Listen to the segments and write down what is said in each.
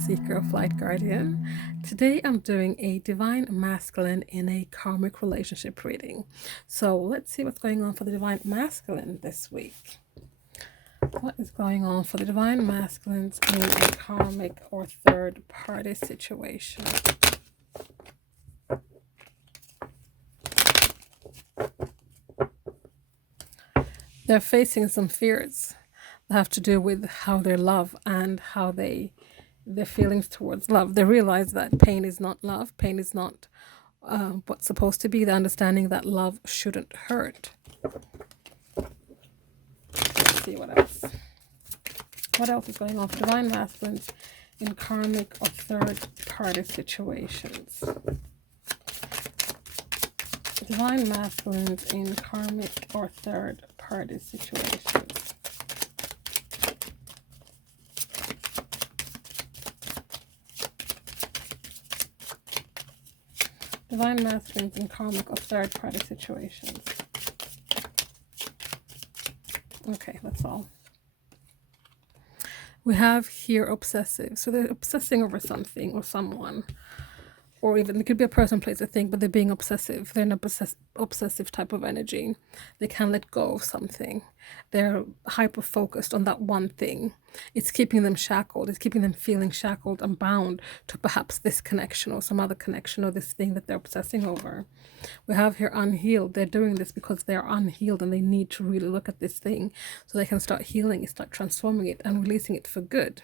Moonseeker of Light Guardian. Today I'm doing a Divine Masculine in a Karmic relationship reading. So let's see what's going on for the Divine Masculine this week. What is going on for the Divine Masculines in a Karmic or third party situation? They're facing some fears that have to do with how they love and how their feelings towards love. They realize that pain is not love. Pain is not what's supposed to be. The understanding that love shouldn't hurt. Let's see what else. What else is going on for Divine Masculines in Karmic or third party situations? Divine Masculines in Karmic or third party situations. Divine Masculines in Karmic or third party situations. Okay, that's all. We have here obsessive. So they're obsessing over something or someone. Or even it could be a person, place, a thing, but they're being obsessive. They're in a obsessive type of energy. They can't let go of something. They're hyper focused on that one thing. It's keeping them shackled. It's keeping them feeling shackled and bound to perhaps this connection or some other connection or this thing that they're obsessing over. We have here unhealed. They're doing this because they're unhealed and they need to really look at this thing so they can start healing it, start transforming it and releasing it for good.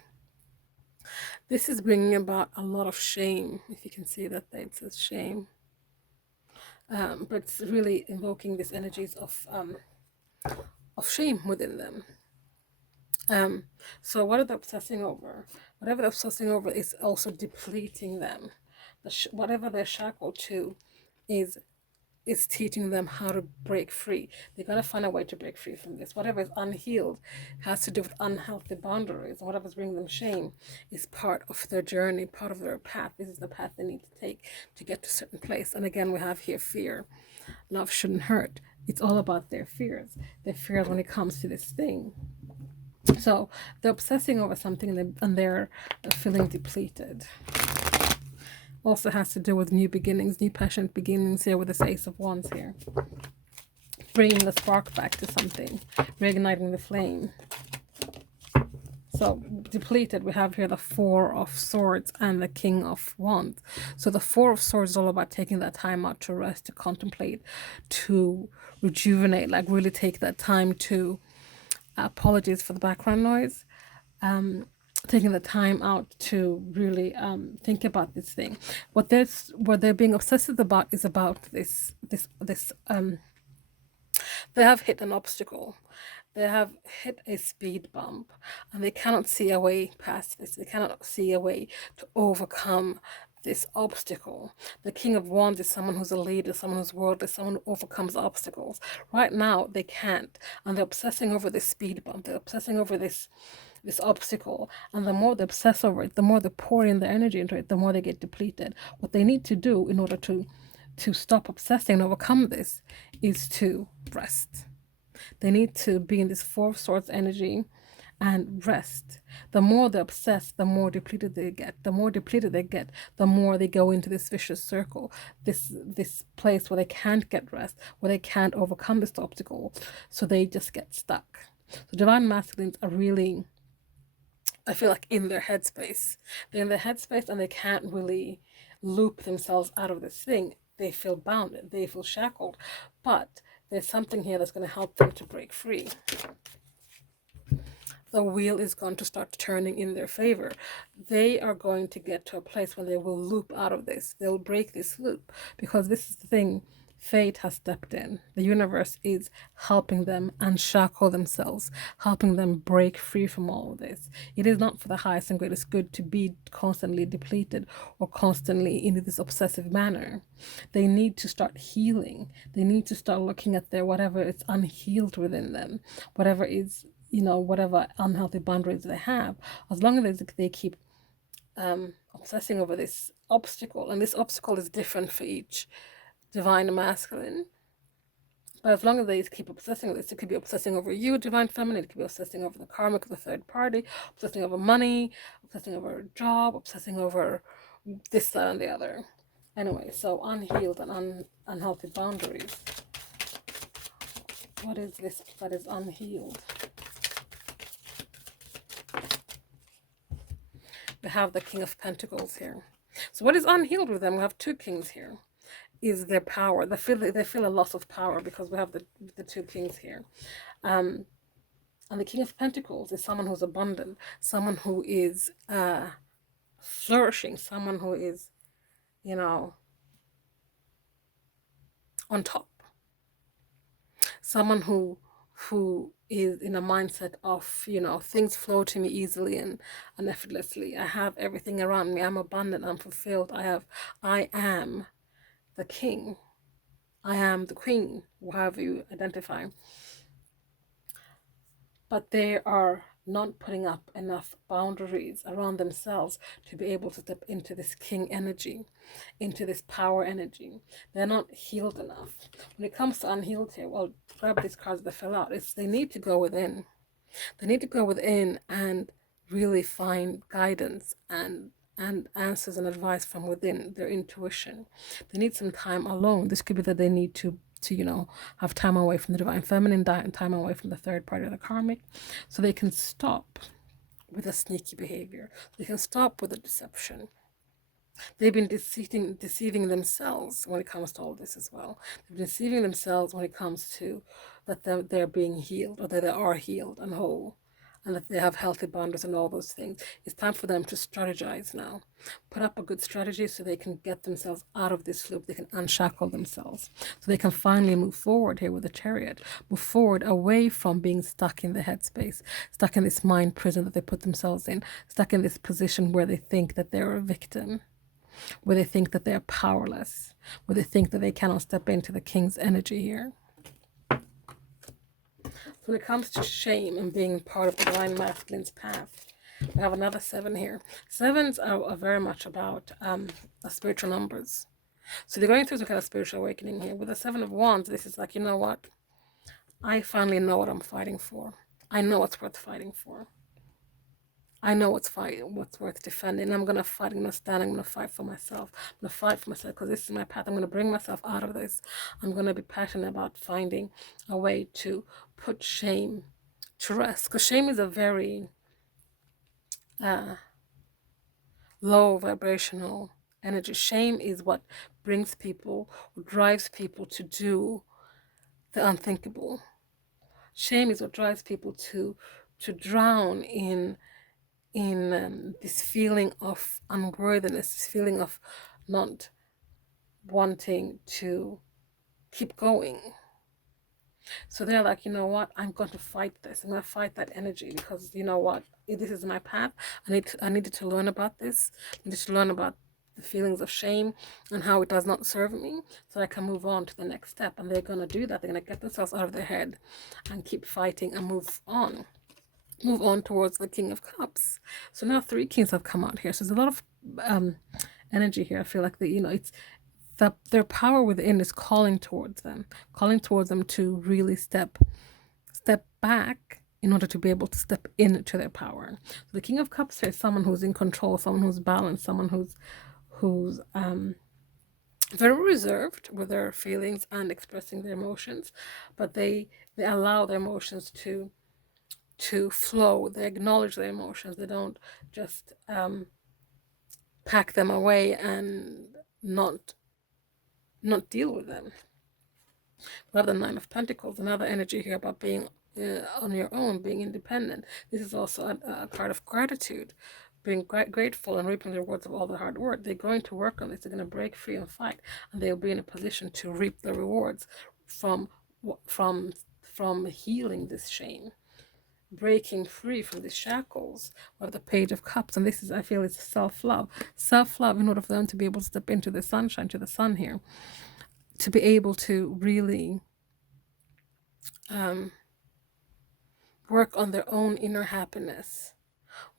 This is bringing about a lot of shame, if you can see that it says shame. But it's really invoking these energies of shame within them. So what are they obsessing over? Whatever they're obsessing over is also depleting them. Whatever they're shackled to is teaching them how to break free. They're going to find a way to break free from this. Whatever is unhealed has to do with unhealthy boundaries. Whatever's bringing them shame is part of their journey, part of their path. This is the path they need to take to get to a certain place. And again, we have here fear. Love shouldn't hurt. It's all about their fears. Their fears when it comes to this thing. So they're obsessing over something and they're feeling depleted. Also has to do with new beginnings, new passionate beginnings here with this Ace of Wands here. Bringing the spark back to something, reigniting the flame. So depleted, we have here the Four of Swords and the King of Wands. So the Four of Swords is all about taking that time out to rest, to contemplate, to rejuvenate, like really take that time to, apologies for the background noise, taking the time out to really think about this thing. What they're being obsessive about is about this they have hit an obstacle. They have hit a speed bump and they cannot see a way past this. They cannot see a way to overcome this obstacle. The King of Wands is someone who's a leader, someone who's worldly, someone who overcomes obstacles. Right now they can't, and they're obsessing over this speed bump. They're obsessing over this obstacle, and the more they obsess over it, the more they pour in their energy into it, the more they get depleted. What they need to do in order to stop obsessing and overcome this is to rest. They need to be in this Four of Swords energy and rest. The more they obsess, the more depleted they get. The more depleted they get, the more they go into this vicious circle, this place where they can't get rest, where they can't overcome this obstacle, so they just get stuck. So Divine Masculines are really, I feel like, in their headspace. They're in their headspace and they can't really loop themselves out of this thing. They feel bound, they feel shackled, but there's something here that's going to help them to break free. The wheel is going to start turning in their favor. They are going to get to a place where they will loop out of this. They'll break this loop, because this is the thing. Fate has stepped in. The universe is helping them unshackle themselves, helping them break free from all of this. It is not for the highest and greatest good to be constantly depleted or constantly in this obsessive manner. They need to start healing. They need to start looking at their whatever is unhealed within them, whatever is, whatever unhealthy boundaries they have. As long as they keep obsessing over this obstacle, and this obstacle is different for each Divine Masculine, But as long as they keep obsessing with this, it could be obsessing over you, divine feminine. It could be obsessing over the karmic of the third party, obsessing over money, obsessing over a job, obsessing over this, that, and the other. Anyway, so unhealed and unhealthy boundaries. What is this that is unhealed? We have the King of Pentacles here. So what is unhealed with them? We have two kings here. Is their power. They feel a loss of power because we have the two kings here. And the King of Pentacles is someone who's abundant, someone who is flourishing, someone who is, you know, on top. Someone who is in a mindset of, you know, things flow to me easily and effortlessly. I have everything around me. I'm abundant. I'm fulfilled. I am the king. I am the queen, however you identify. But they are not putting up enough boundaries around themselves to be able to step into this king energy, into this power energy. They're not healed enough. When it comes to unhealed here, well, grab these cards that fell out. They need to go within. They need to go within and really find guidance and answers and advice from within their intuition. They need some time alone. This could be that they need to you know, have time away from the divine feminine, time away from the third party of the karmic, so they can stop with the sneaky behavior. They can stop with the deception. They've been deceiving themselves when it comes to all this as well. They've been deceiving themselves when it comes to that they're being healed, or that they are healed and whole, and that they have healthy boundaries and all those things. It's time for them to strategize now. Put up a good strategy so they can get themselves out of this loop. They can unshackle themselves. So they can finally move forward here with the Chariot. Move forward away from being stuck in the headspace, stuck in this mind prison that they put themselves in, stuck in this position where they think that they're a victim, where they think that they're powerless, where they think that they cannot step into the king's energy here. When it comes to shame and being part of the divine masculine's path, we have another 7 here. 7s are very much about spiritual numbers. So they're going through some kind of spiritual awakening here. With the 7 of Wands, this is like, you know what? I finally know what I'm fighting for. I know what's worth fighting for. I know what's worth defending. I'm going to fight. I'm going to stand. I'm going to fight for myself. I'm going to fight for myself because this is my path. I'm going to bring myself out of this. I'm going to be passionate about finding a way to put shame to rest. Because shame is a very low vibrational energy. Shame is what brings people, drives people to do the unthinkable. Shame is what drives people to drown in this feeling of unworthiness, this feeling of not wanting to keep going. So they're like, you know what, I'm going to fight this. I'm going to fight that energy because, you know what, this is my path. I needed to learn about this. I needed to learn about the feelings of shame and how it does not serve me, so I can move on to the next step. And they're going to do that. They're going to get themselves out of their head and keep fighting and move on towards the King of Cups. So now 3 kings have come out here. So there's a lot of energy here. I feel like it's that their power within is calling towards them to really step back in order to be able to step into their power. So the King of Cups here is someone who's in control, someone who's balanced, someone who's very reserved with their feelings and expressing their emotions, but they allow their emotions to flow. They acknowledge their emotions. They don't just pack them away and not deal with them. We have the 9 of Pentacles, another energy here about being on your own, being independent. This is also a card of gratitude, being grateful and reaping the rewards of all the hard work. They're going to work on this. They're going to break free and fight, and they'll be in a position to reap the rewards from healing this shame, breaking free from the shackles of the Page of Cups. And this is, I feel, it's self-love in order for them to be able to step into the sunshine, to the sun here, to be able to really work on their own inner happiness,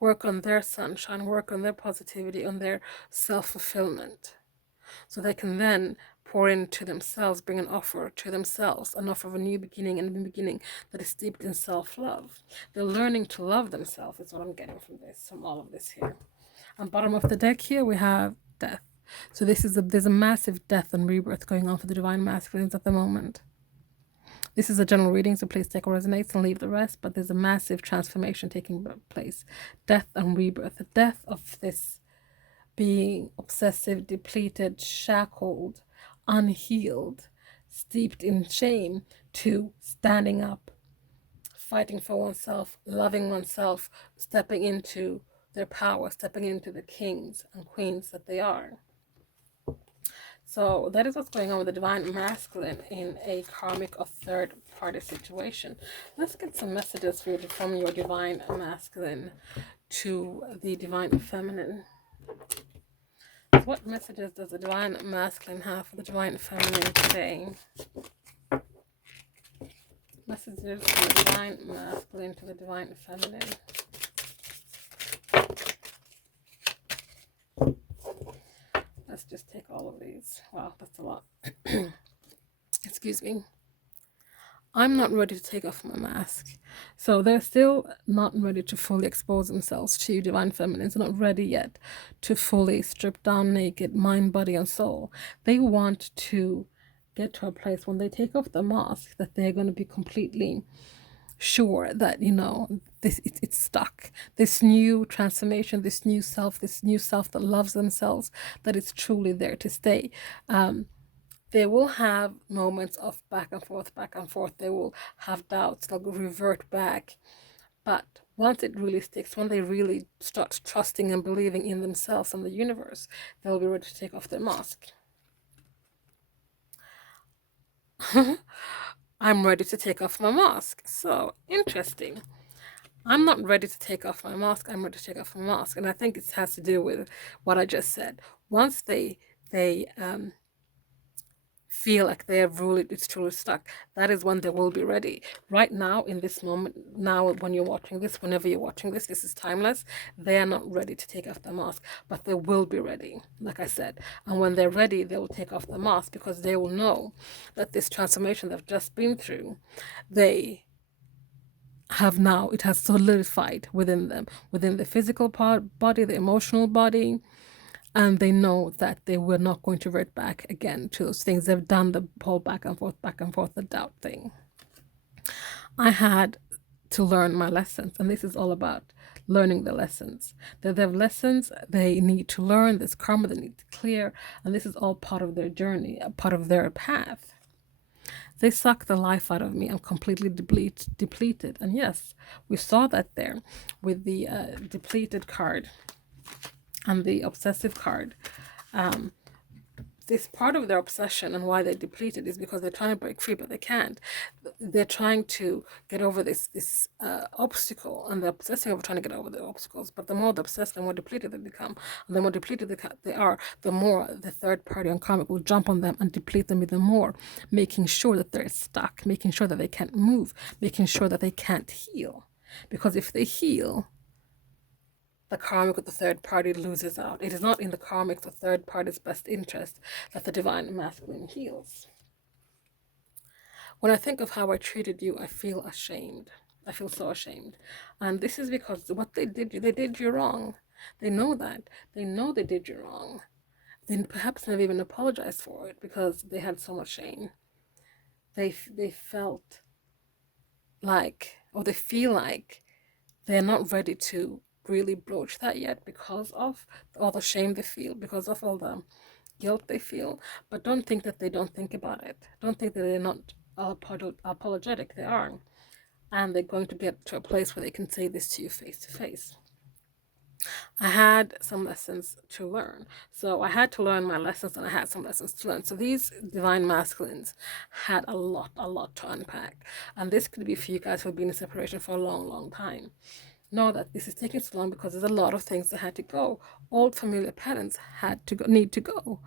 work on their sunshine, work on their positivity, on their self-fulfillment, so they can then pour into themselves, bring an offer to themselves, an offer of a new beginning, and a new beginning that is steeped in self-love. They're learning to love themselves, is what I'm getting from this, from all of this here. On bottom of the deck here, we have death. So there's a massive death and rebirth going on for the divine masculines at the moment. This is a general reading, so please take what resonates and leave the rest, but there's a massive transformation taking place. Death and rebirth. The death of this being obsessive, depleted, shackled, unhealed, steeped in shame, to standing up, fighting for oneself, loving oneself, stepping into their power, stepping into the kings and queens that they are. So that is what's going on with the divine masculine in a karmic or third party situation. Let's get some messages for you from your divine masculine to the divine feminine. So what messages does the divine masculine have for the divine feminine today? Messages from the divine masculine to the divine feminine. Let's just take all of these. Wow, that's a lot. Excuse me. I'm not ready to take off my mask. So they're still not ready to fully expose themselves to divine feminines. They're not ready yet to fully strip down naked, mind, body, and soul. They want to get to a place when they take off the mask that they're going to be completely sure that, you know, it's stuck. This new transformation, this new self that loves themselves, that is truly there to stay. They will have moments of back and forth, back and forth. They will have doubts. They'll revert back. But once it really sticks, when they really start trusting and believing in themselves and the universe, they'll be ready to take off their mask. I'm ready to take off my mask. So interesting. I'm not ready to take off my mask. I'm ready to take off my mask. And I think it has to do with what I just said. Once they feel like it's truly stuck, that is when they will be ready. Right now, in this moment, now when you're watching this, whenever you're watching this, this is timeless. They are not ready to take off the mask, but they will be ready, like I said. And when they're ready, they will take off the mask, because they will know that this transformation they've just been through, they have now, it has solidified within them, within the physical body, the emotional body, and they know that they were not going to revert back again to those things. They've done the whole back and forth, the doubt thing. I had to learn my lessons, and this is all about learning the lessons. They have lessons they need to learn, this karma they need to clear, and this is all part of their journey, a part of their path. They suck the life out of me. I'm completely depleted. And yes, we saw that there with the depleted card and the obsessive card. This part of their obsession and why they're depleted is because they're trying to break free, but they can't. They're trying to get over this obstacle, and they're obsessing over trying to get over the obstacles. But the more they obsess, the more depleted they become. And the more depleted they are, the more the third party on karmic will jump on them and deplete them even more, making sure that they're stuck, making sure that they can't move, making sure that they can't heal. Because if they heal, the karmic with the third party loses out. It is not in the karmic, the third party's best interest, that the divine masculine heals. When I think of how I treated you, I feel ashamed. I feel so ashamed. And this is because what they did you wrong. They know that. They know they did you wrong. They perhaps never even apologized for it because they had so much shame. They felt like, or they feel like, they're not ready to really broach that yet because of all the shame they feel, because of all the guilt they feel. But don't think that they don't think about it. Don't think that they're not apologetic. They are. And they're going to get to a place where they can say this to you face to face. I had some lessons to learn. So I had to learn my lessons, and I had some lessons to learn. So these divine masculines had a lot to unpack. And this could be for you guys who have been in separation for a long time. Know that this is taking so long because there's a lot of things that had to go. Old familiar patterns need to go.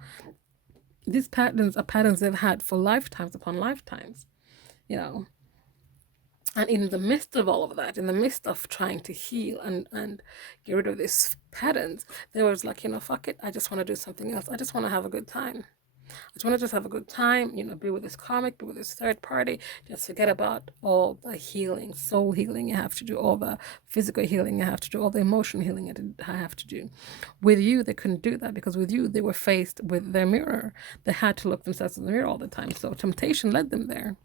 These patterns are patterns they've had for lifetimes upon lifetimes, you know. And in the midst of all of that, in the midst of trying to heal and get rid of these patterns, they was like, you know, fuck it, I just want to do something else. I just want to have a good time. I just want to just have a good time, you know, be with this karmic, be with this third party. Just forget about all the healing, soul healing you have to do, all the physical healing you have to do, all the emotional healing I have to do. With you, they couldn't do that because with you, they were faced with their mirror. They had to look themselves in the mirror all the time. So temptation led them there.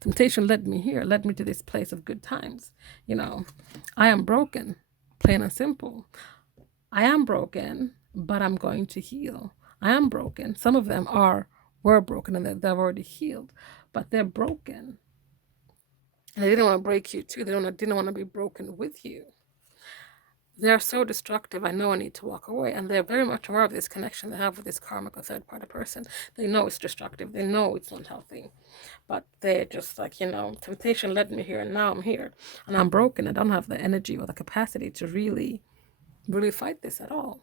Temptation led me here, led me to this place of good times. You know, I am broken, plain and simple. I am broken, but I'm going to heal. I am broken. Some of them were broken and they've already healed, but they're broken. And they didn't want to break you too. They didn't want to be broken with you. They're so destructive. I know I need to walk away. And they're very much aware of this connection they have with this karmic or third party person. They know it's destructive. They know it's not healthy. But they're just like, you know, temptation led me here and now I'm here. And I'm broken. I don't have the energy or the capacity to really fight this at all.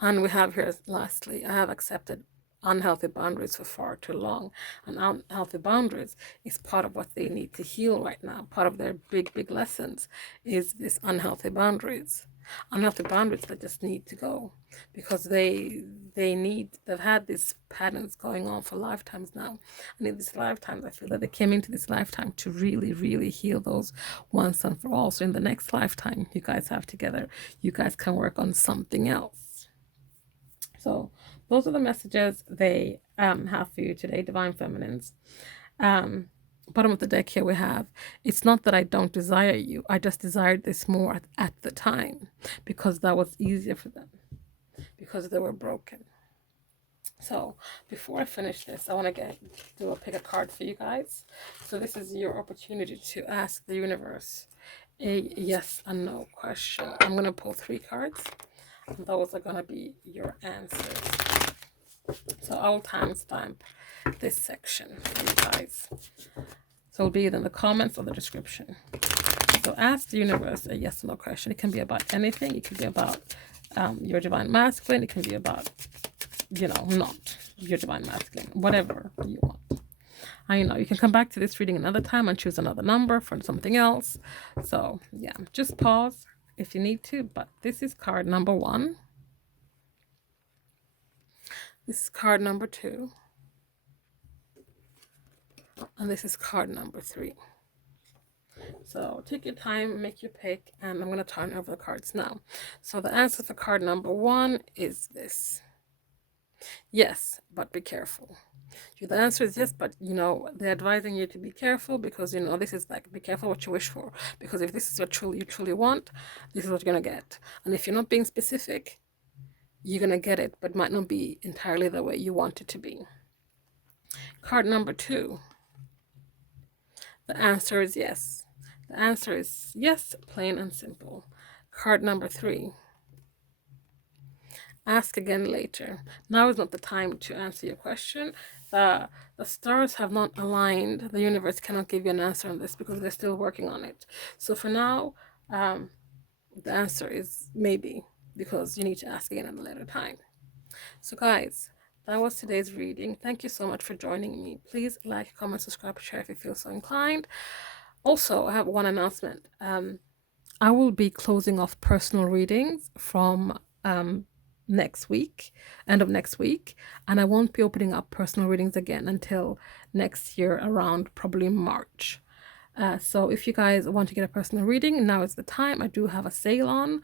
And we have here, lastly, I have accepted unhealthy boundaries for far too long. And unhealthy boundaries is part of what they need to heal right now. Part of their big lessons is this unhealthy boundaries. Unhealthy boundaries that just need to go because they've had these patterns going on for lifetimes now. And in this lifetime, I feel that they came into this lifetime to really heal those once and for all. So in the next lifetime you guys have together, you guys can work on something else. So those are the messages they have for you today, Divine Feminines. Bottom of the deck here we have, it's not that I don't desire you. I just desired this more at the time because that was easier for them because they were broken. So before I finish this, I want to pick a card for you guys. So this is your opportunity to ask the universe a yes and no question. I'm going to pull 3 cards. And those are going to be your answers. So I'll timestamp this section for you guys. So it'll be either in the comments or the description. So ask the universe a yes or no question. It can be about anything. It can be about your divine masculine. It can be about, you know, not your divine masculine. Whatever you want. I know you can come back to this reading another time and choose another number for something else. So yeah, just pause if you need to, but this is card number 1. This is card number 2. And this is card number 3. So take your time, make your pick, and I'm going to turn over the cards now. So the answer for card number 1 is this. Yes, but be careful. The answer is yes, but you know, they're advising you to be careful because, you know, this is like, be careful what you wish for. Because if this is what you truly want, this is what you're going to get. And if you're not being specific, you're going to get it, but it might not be entirely the way you want it to be. Card number 2. The answer is yes. The answer is yes, plain and simple. Card number 3. Ask again later. Now is not the time to answer your question. The stars have not aligned. The universe cannot give you an answer on this because they're still working on it. So for now, the answer is maybe, because you need to ask again at a later time. So guys, that was today's reading. Thank you so much for joining me. Please like, comment, subscribe, share if you feel so inclined. Also, I have one announcement. I will be closing off personal readings from next week, end of next week, and I won't be opening up personal readings again until next year around probably March. So if you guys want to get a personal reading, now is the time. I do have a sale on.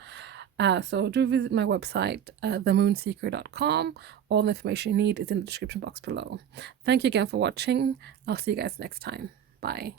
So do visit my website, themoonseeker.com. All the information you need is in the description box below. Thank you again for watching. I'll see you guys next time. Bye.